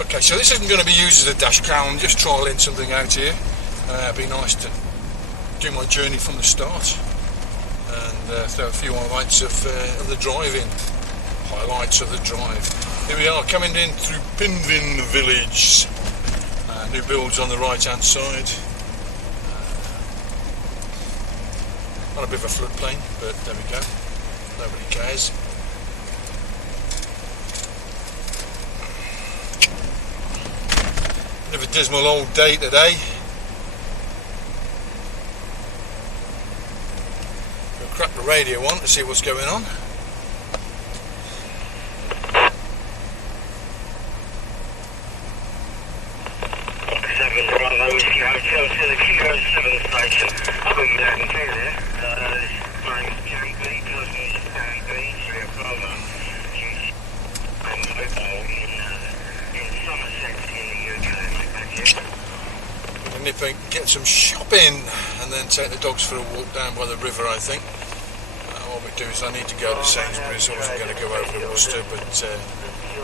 Okay, so this isn't going to be used as a dash cam. I'm just trialling something out here. It'd be nice to do my journey from the start and throw a few highlights of the drive-in. Highlights of the drive. Here we are, coming in through Pinvin village. New builds on the right-hand side. On a bit of a floodplain, but there we go. Nobody cares. Bit of a dismal old day today. We'll crack the radio on to see what's going on. Hotel to the Kilo 7 station. I've been there and clear there. My name's Jerry B. Person is Harry B. Sri Bravo. I'm mobile in Somerset in the UK. We're going to nip and get some shopping and then take the dogs for a walk down by the river, I think. What we do is I need to go to Sainsbury's. I wasn't going to go over to Worcester, but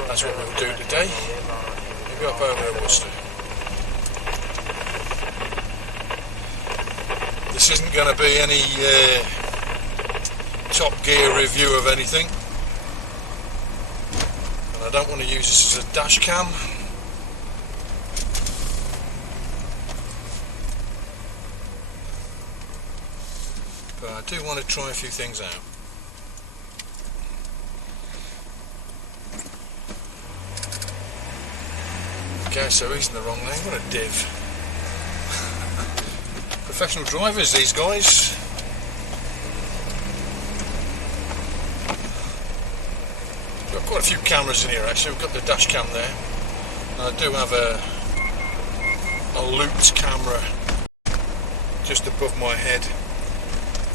that's what we'll do today. We'll go up over to Worcester. This isn't going to be any Top Gear review of anything, and I don't want to use this as a dash cam. But I do want to try a few things out. Okay, so he's in the wrong lane. What a div. Professional drivers, these guys. We've got quite a few cameras in here actually. We've got the dash cam there. And I do have a looped camera just above my head,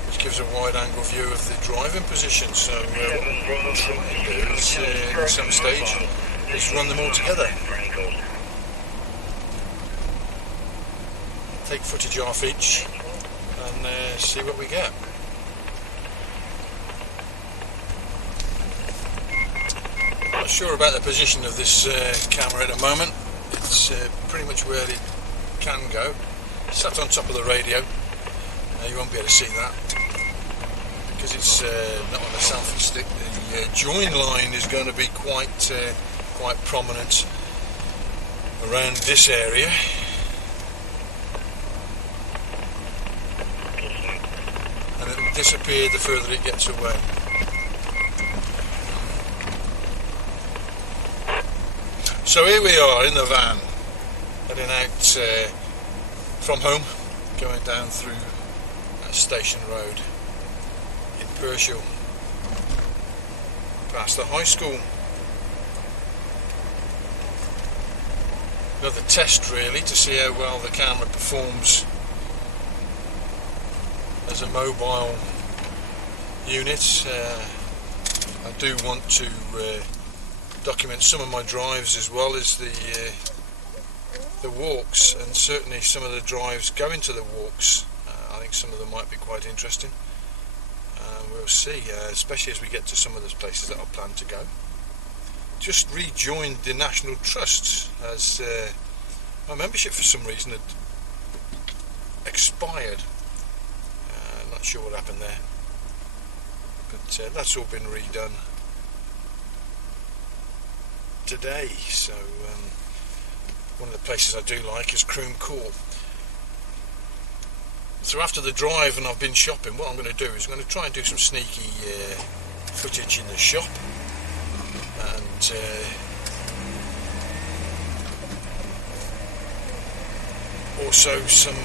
which gives a wide angle view of the driving position. So what we'll try and do is, at some stage, is run them all together. Take footage off each and see what we get. Not sure about the position of this camera at the moment. It's pretty much where it can go. Sat on top of the radio. You won't be able to see that because it's not on a selfie stick. The join line is going to be quite prominent around this area. And it'll disappear the further it gets away. So here we are in the van, heading out from home, going down through Station Road in Pershall, past the high school. Another test really to see how well the camera performs as a mobile unit. I do want to document some of my drives as well as the walks, and certainly some of the drives going to the walks. I think some of them might be quite interesting. We'll see, especially as we get to some of those places that I plan to go. Just rejoined the National Trust as my membership for some reason had expired. Not sure what happened there, but that's all been redone today. So one of the places I do like is Croom Court. So after the drive and I've been shopping, what I'm going to do is I'm going to try and do some sneaky footage in the shop, and also some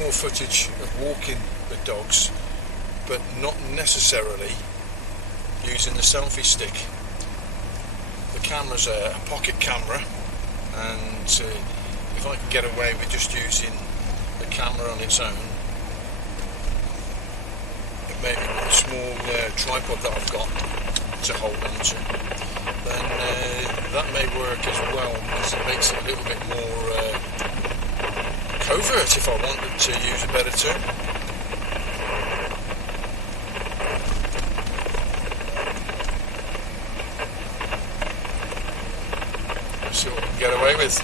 more footage of walking the dogs, but not necessarily using the selfie stick. The camera's a pocket camera, and if I can get away with just using the camera on its own, maybe with a small tripod that I've got to hold on to, then that may work as well, because it makes it a little bit more covert, if I wanted to use a better term. See what we can get away with.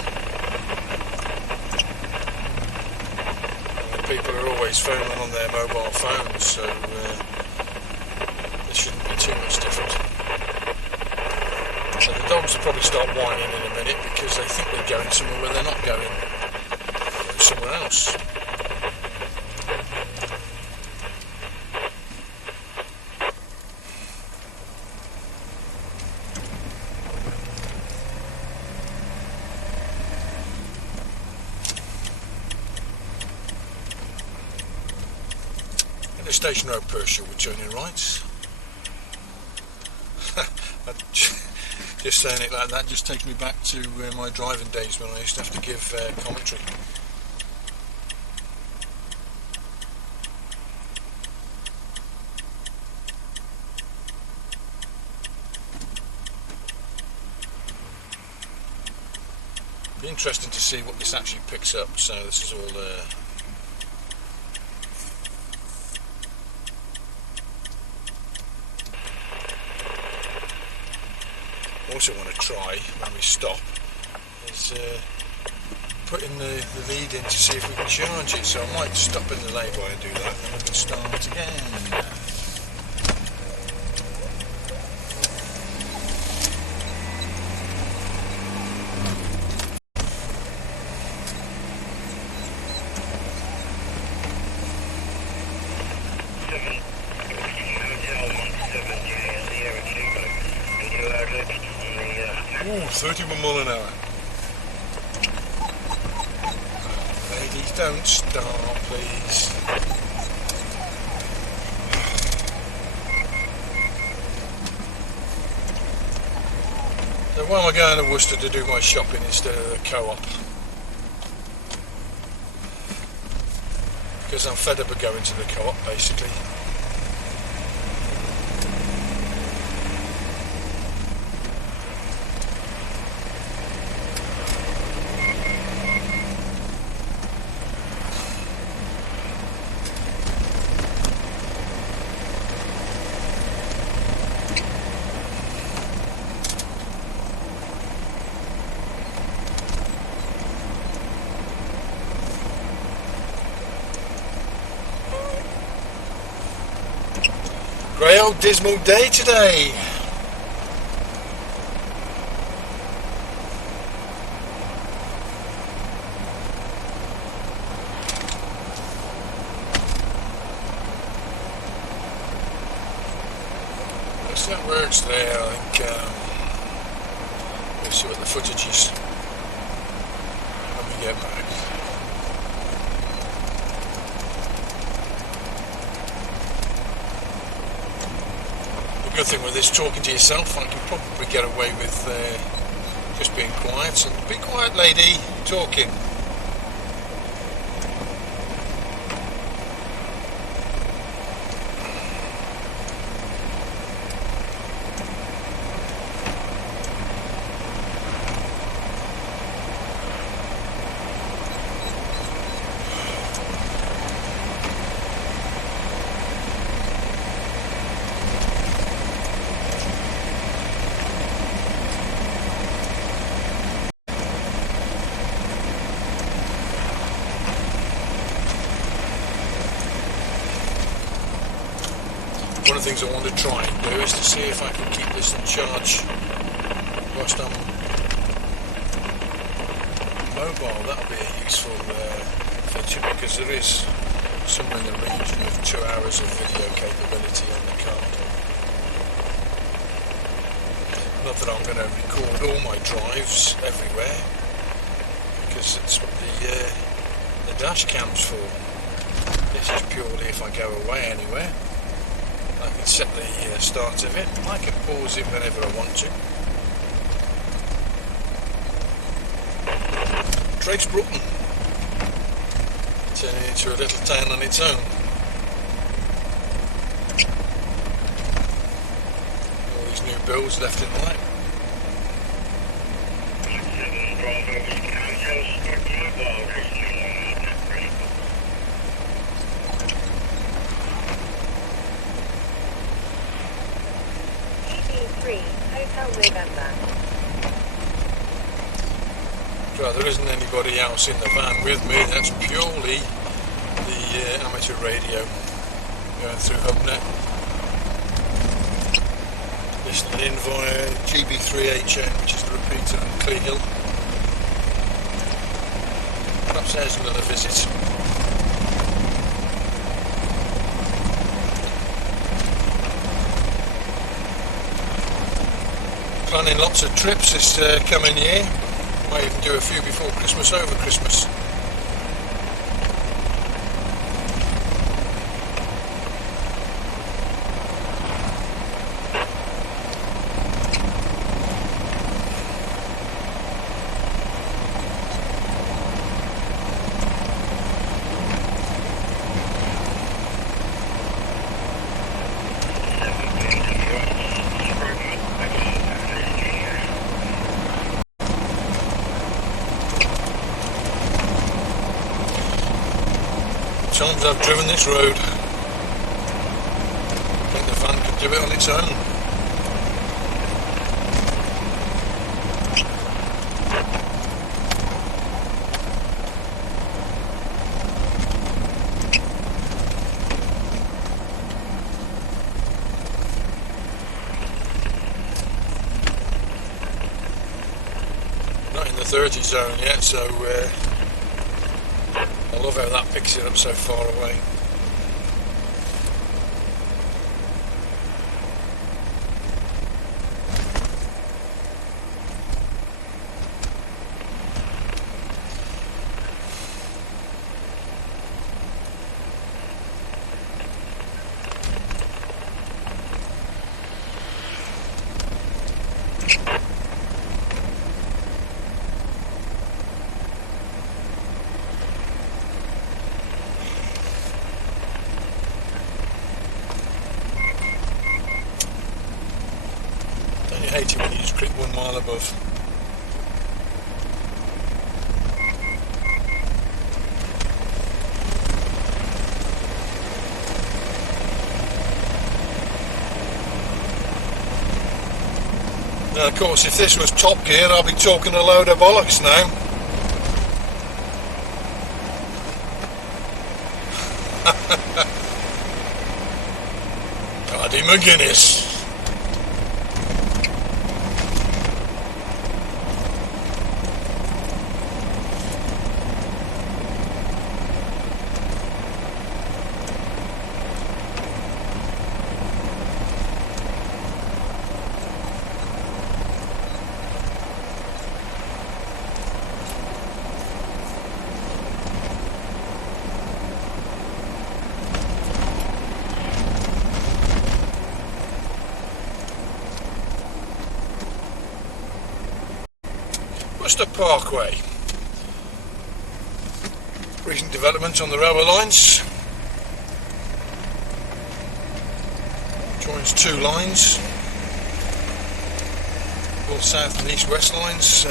People are always phoning on their mobile phones, so there shouldn't be too much different. So the dogs will probably start whining in a minute because they think they're going somewhere where they're not going, somewhere else. The Station Road Pershore would turn in right. Just saying it like that just takes me back to my driving days when I used to have to give commentary. Be interesting to see what this actually picks up. So this is all also want to try when we stop is putting the lead in to see if we can charge it, so I might stop in the lay-by and do that and then we can start again. Ooh, 31 mile an hour. Ladies, don't start, please. So why am I going to Worcester to do my shopping instead of the co-op? Because I'm fed up of going to the co-op, basically. Grey old dismal day today. So that works there. I think we'll see what the footage is when we get back. The good thing with this talking to yourself, I can probably get away with just being quiet and be quiet, lady, talking. One of the things I want to try and do is to see if I can keep this in charge whilst I'm mobile. That'll be a useful feature because there is somewhere in the region of 2 hours of video capability on the card. Not that I'm going to record all my drives everywhere because it's what the dash cam's for. This is purely if I go away anywhere. I can set the start of it. I can pause it whenever I want to. Drake's Broughton, turning into a little town on its own. All these new builds left and right. Hotel November. So there isn't anybody else in the van with me, that's purely the amateur radio going through HubNet. Listening in via GB3HN, which is the repeater in Clee Hill. Perhaps there's another visit. Planning lots of trips this coming year. Might even do a few before Christmas, over Christmas. Times I've driven this road, I think the van could do it on its own. Not in the 30 zone yet, so I love how that picks it up so far away. You hate it when you just creep 1 mile above. Now of course if this was Top Gear I'll be talking a load of bollocks now. Paddy McGuinness. Worcester Parkway. Recent development on the railway lines. Joins 2 lines. North, south and east west lines.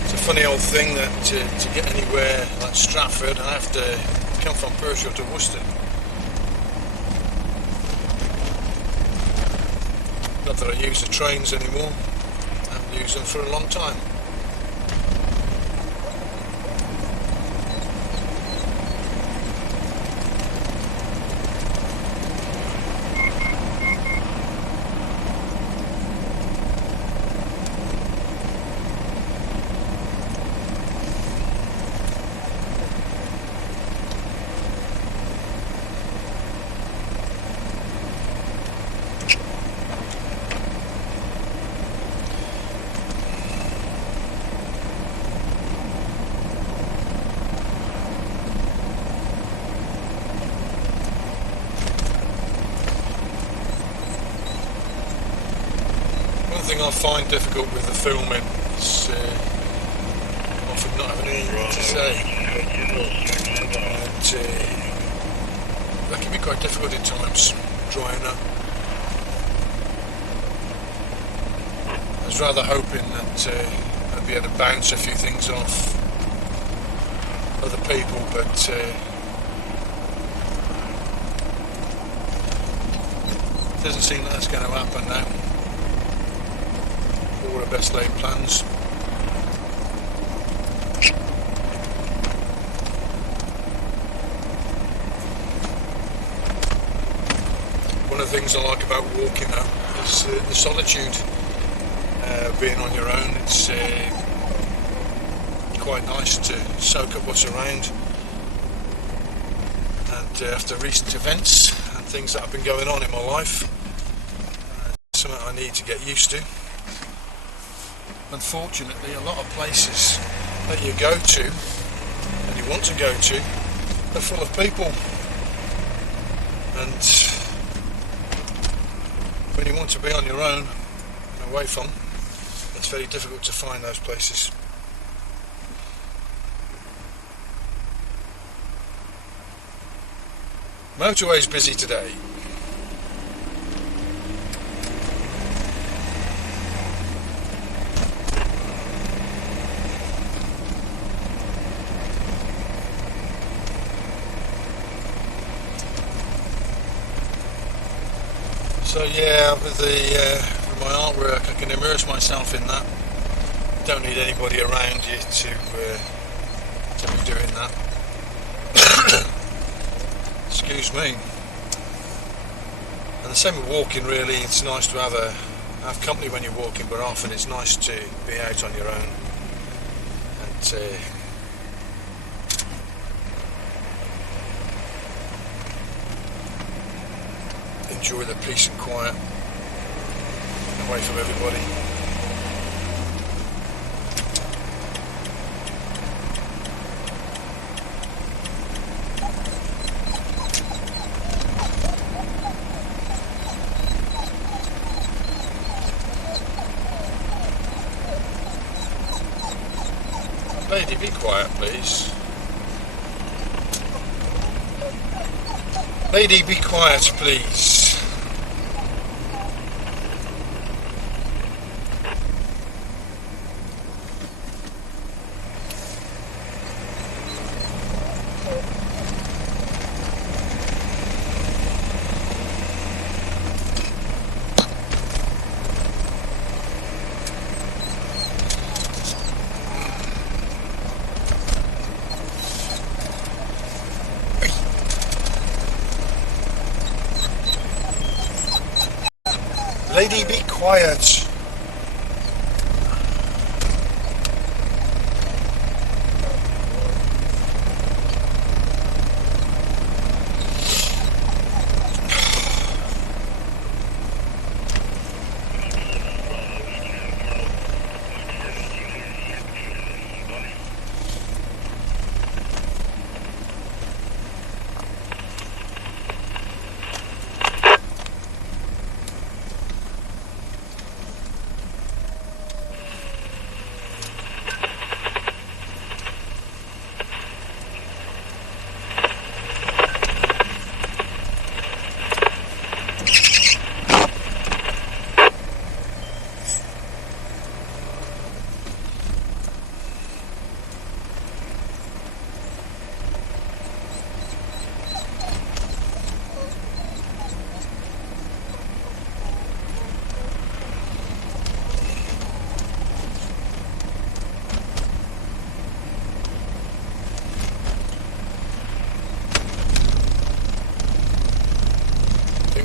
It's a funny old thing that to get anywhere like Stratford I have to come from Pershore to Worcester. Not that I use the trains anymore. Use them for a long time. One thing I find difficult with the filming is often not having anything to say. And that can be quite difficult at times, drying up. I was rather hoping that I'd be able to bounce a few things off other people, but doesn't seem like that's going to happen now. Or a best laid plans. One of the things I like about walking though is the solitude, being on your own. It's quite nice to soak up what's around, and after recent events and things that have been going on in my life, something I need to get used to. Unfortunately, a lot of places that you go to and you want to go to are full of people, and when you want to be on your own and away from, it's very difficult to find those places. Motorway's busy today. So yeah, with my artwork, I can immerse myself in that. Don't need anybody around you to be doing that. Excuse me. And the same with walking, really. It's nice to have company when you're walking, but often it's nice to be out on your own and enjoy the peace and quiet away from everybody. Lady, be quiet, please. Lady, be quiet, please. Lady, be quiet.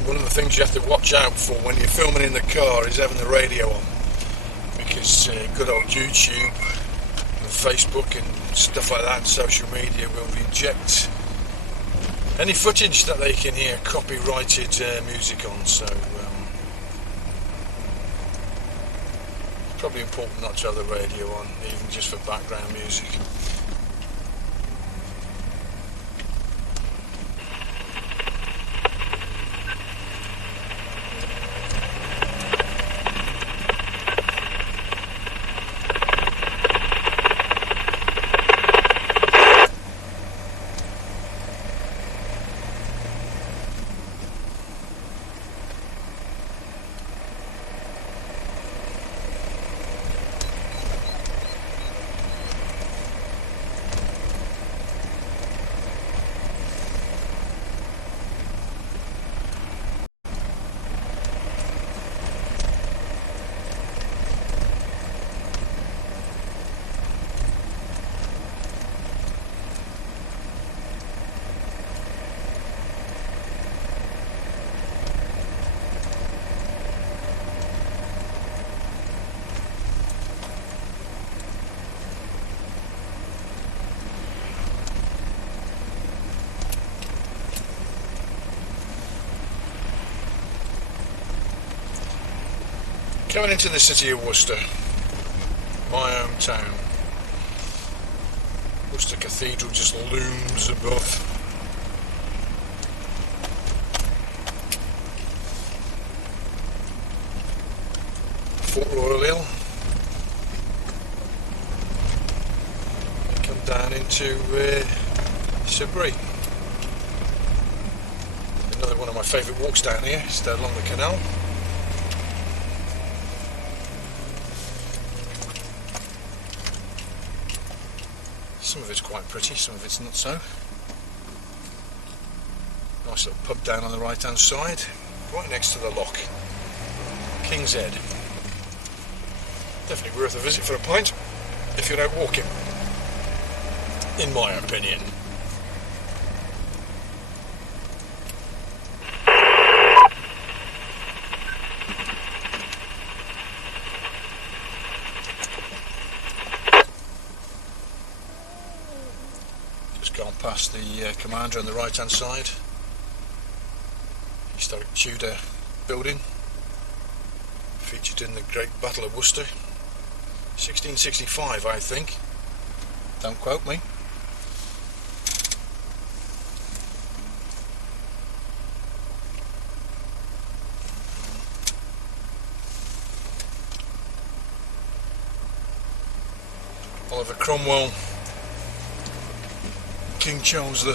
One of the things you have to watch out for when you're filming in the car is having the radio on, because good old YouTube and Facebook and stuff like that, social media, will reject any footage that they can hear copyrighted music on. So it's probably important not to have the radio on, even just for background music. Coming into the city of Worcester, my hometown. Worcester Cathedral just looms above. Fort Royal Hill. Come down into Sudbury. Another one of my favourite walks down here, is down along the canal. Some of it's quite pretty, some of it's not so. Nice little pub down on the right hand side, right next to the lock. King's Head. Definitely worth a visit for a pint if you're out walking, in my opinion. Gone past the commander on the right hand side, historic Tudor building featured in the Great Battle of Worcester, 1665 I think, don't quote me. Oliver Cromwell, King Charles I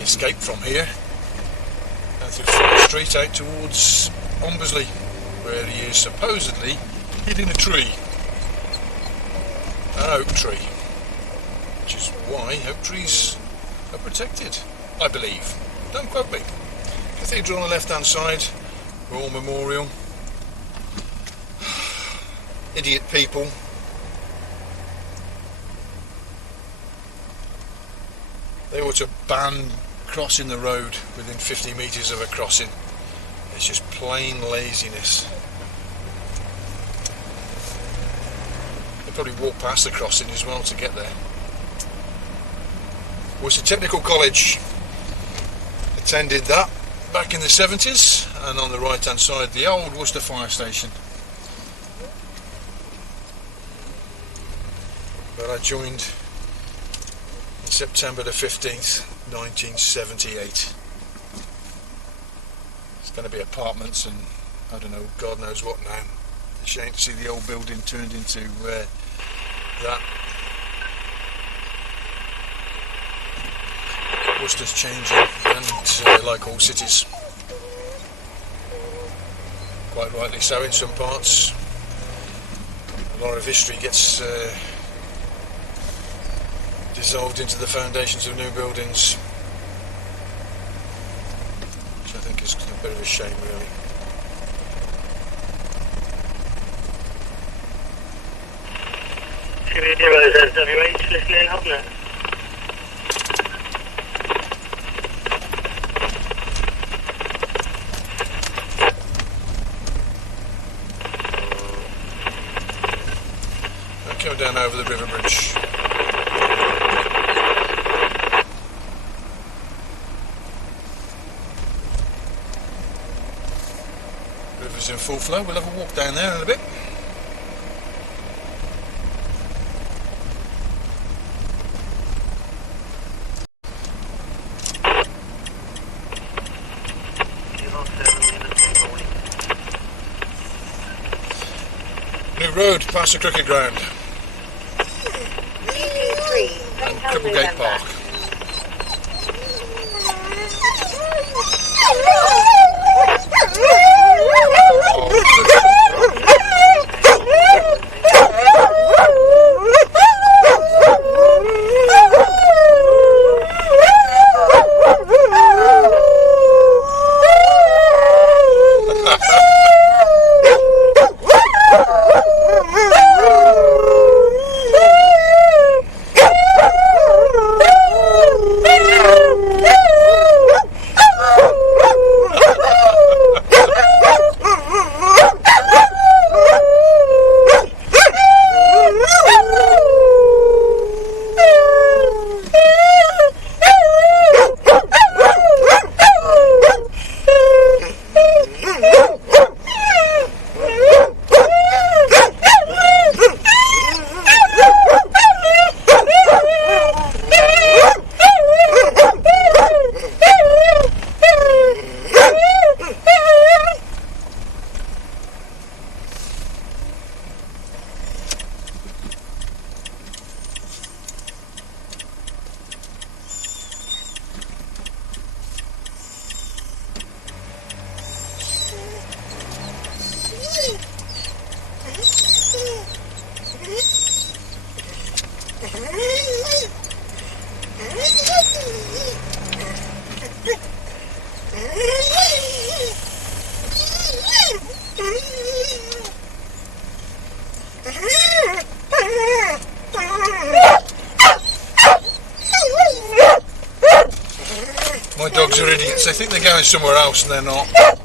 escaped from here and through Fleet Street out towards Ombersley, where he is supposedly hid in a tree, an oak tree, which is why oak trees are protected, I believe. Don't quote me. Cathedral on the left hand side, Royal Memorial. Idiot people. They ought to ban crossing the road within 50 metres of a crossing. It's just plain laziness. They probably walk past the crossing as well to get there. Worcester Technical College. Attended that back in the 70s, and on the right hand side the old Worcester Fire Station. But I joined September the 15th, 1978. It's going to be apartments and I don't know, God knows what now. It's a shame to see the old building turned into that. Worcester's changing, and like all cities, quite rightly so in some parts. A lot of history gets dissolved into the foundations of new buildings, which I think is a bit of a shame, really. SWH listening, haven't it? I'll go down over the river bridge. River's in full flow. We'll have a walk down there in a bit. New road past the cricket ground and Cripplegate Park. are idiots. They think they're going somewhere else and they're not.